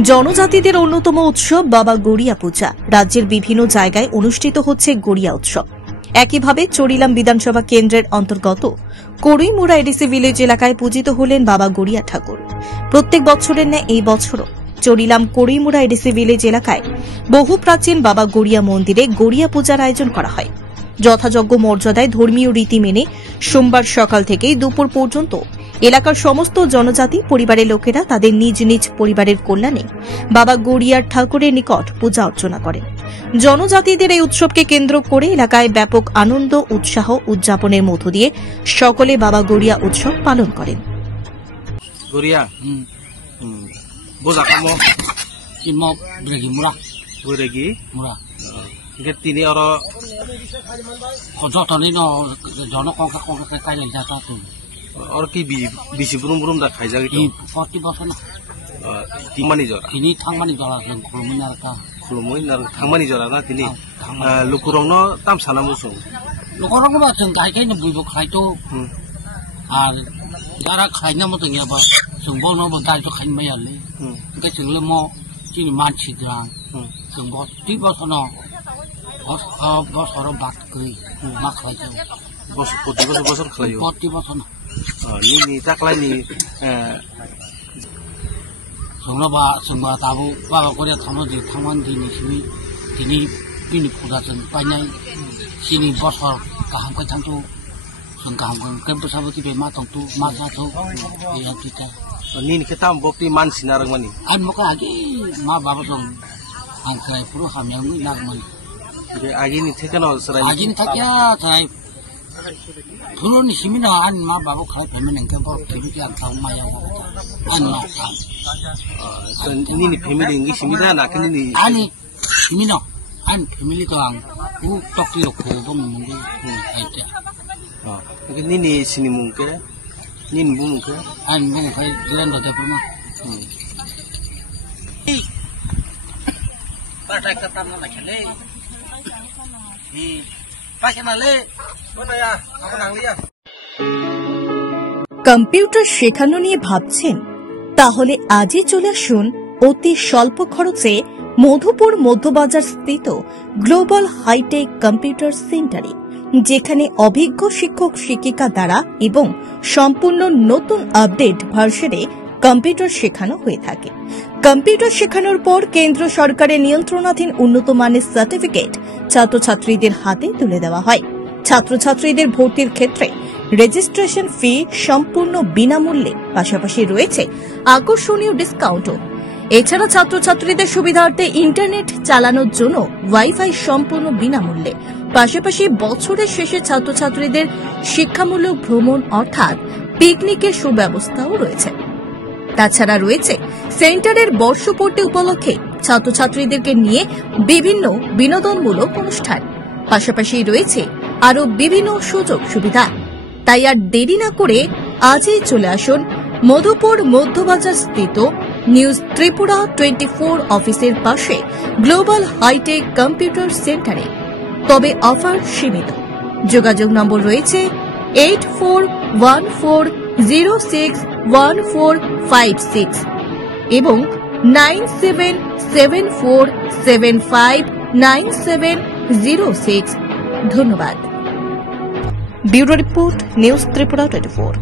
জনজাতিদের অন্যতম উৎসব বাবা গড়িয়া পূজা। রাজ্যের বিভিন্ন জায়গায় অনুষ্ঠিত হচ্ছে গড়িয়া উৎসব। একইভাবে চরিলাম বিধানসভা কেন্দ্রের অন্তর্গত কড়ইমুড়া এডিসি ভিলেজ এলাকায় পূজিত হলেন বাবা গড়িয়া ঠাকুর। প্রত্যেক বছরের ন্যায় এই বছরও চরিলাম কড়ইমুড়া এডিসি ভিলেজ এলাকায় বহু প্রাচীন বাবা গড়িয়া মন্দিরে গড়িয়া পূজার আয়োজন করা হয়। যথাযোগ্য মর্যাদায় ধর্মীয় রীতি মেনে সোমবার সকাল থেকে দুপুর পর্যন্ত এলাকার সমস্ত জনজাতি পরিবারের লোকেরা তাদের নিজ নিজ পরিবারের কল্যাণে বাবা গড়িয়ার ঠাকুরের নিকট পূজা অর্চনা করেন। জনজাতিদের এই উৎসবকে কেন্দ্র করে এলাকায় ব্যাপক আনন্দ উৎসাহ উদযাপনের মধ্য দিয়ে সকলে বাবা গড়িয়া উৎসব পালন করেন। और की बिसि बुरुम बुरुम दा खाइ जागे इ 40 बছর না तिमानि जरा तिनि थांमानि जरा जों खुलुमै नार थांमानि जरा ना तिनि लुकुरंनो ताम सानामु सं लुकुरंनो बा जों गायखायनो बुइबो खायतो आर जारा खायना मत गयाबा जों बनो बो गायतो खाइन मायाले के जोंले म तिनि मानसि द्रा जों 40 बছর न बছर बात गई मा खायतो बছর खायो 40 बছর ना नि ताक्लायनि जोंबा दाबो बाबा गड़िया थांमान दिनैसिम दिनै फुजाजों बायनाय सिनि बছर गाहामखाय थांथौ जों गाहामगोन के बोसाबो बे मा दंथौ मा जाथौ बेयावथिथा निनि खेताम बपि मानसि नारंमानि आन मका आगे मा बाबा जों आंखाय पुरो हामियावनि नागमोन बे आगिनि थेकनो सराय आगिनि थाकिया थाय थुलुनि सिमिना आन मा बाबा खाय फेमेन के बर टिभि के आंखाव माया आन मा निनि फेमिलि इंगि सिमिदा नाखिनि आनि सिमिना आन फेमिलि तो आं उ टकि रखो दम मुंगे आइता निनि सिनि मुंके निनि बुंके आन मुंगे खाय जिरान दजपुरमा पाटा कता ना खेले কম্পিউটার শেখানো নিয়ে ভাবছেন? তাহলে আজই চলে আসুন অতি স্বল্প খরচে মধুপুর মধ্যবাজার স্থিত গ্লোবাল হাইটেক কম্পিউটার সেন্টারে, যেখানে অভিজ্ঞ শিক্ষক শিক্ষিকা দ্বারা এবং সম্পূর্ণ নতুন আপডেট ভার্সনে কম্পিউটার শেখানো হয়ে থাকে। কম্পিউটার শেখানোর পর কেন্দ্র সরকারের নিয়ন্ত্রণাধীন উন্নত মানের সার্টিফিকেট ছাত্রছাত্রীদের হাতে তুলে দেওয়া হয়। ছাত্রছাত্রীদের ভর্তির ক্ষেত্রে রেজিস্ট্রেশন ফি সম্পূর্ণ বিনামূল্যে, পাশাপাশি রয়েছে আকর্ষণীয় ডিসকাউন্টও। এছাড়া ছাত্রছাত্রীদের সুবিধার্থে ইন্টারনেট চালানোর জন্য ওয়াইফাই সম্পূর্ণ বিনামূল্যে, পাশাপাশি বছরের শেষে ছাত্রছাত্রীদের শিক্ষামূলক ভ্রমণ অর্থাৎ পিকনিকের সুব্যবস্থাও রয়েছে। তাছাড়া রয়েছে সেন্টারের বর্ষপূর্তি উপলক্ষে ছাত্রছাত্রীদেরকে নিয়ে বিভিন্ন বিনোদনমূলক অনুষ্ঠান, পাশাপাশি রয়েছে আরো বিভিন্ন সুযোগ সুবিধা। তাই আর দেরি না করে আজই চলে আসুন মধুপুর মধ্যবাজার স্থিত নিউজ ত্রিপুরা 24 অফিসের পাশে গ্লোবাল হাইটেক কম্পিউটার সেন্টারে। তবে অফার সীমিত। যোগাযোগ নম্বর রয়েছে 8414061456 এবং 9774759706। ধন্যবাদ। Bureau report, news Tripura 24।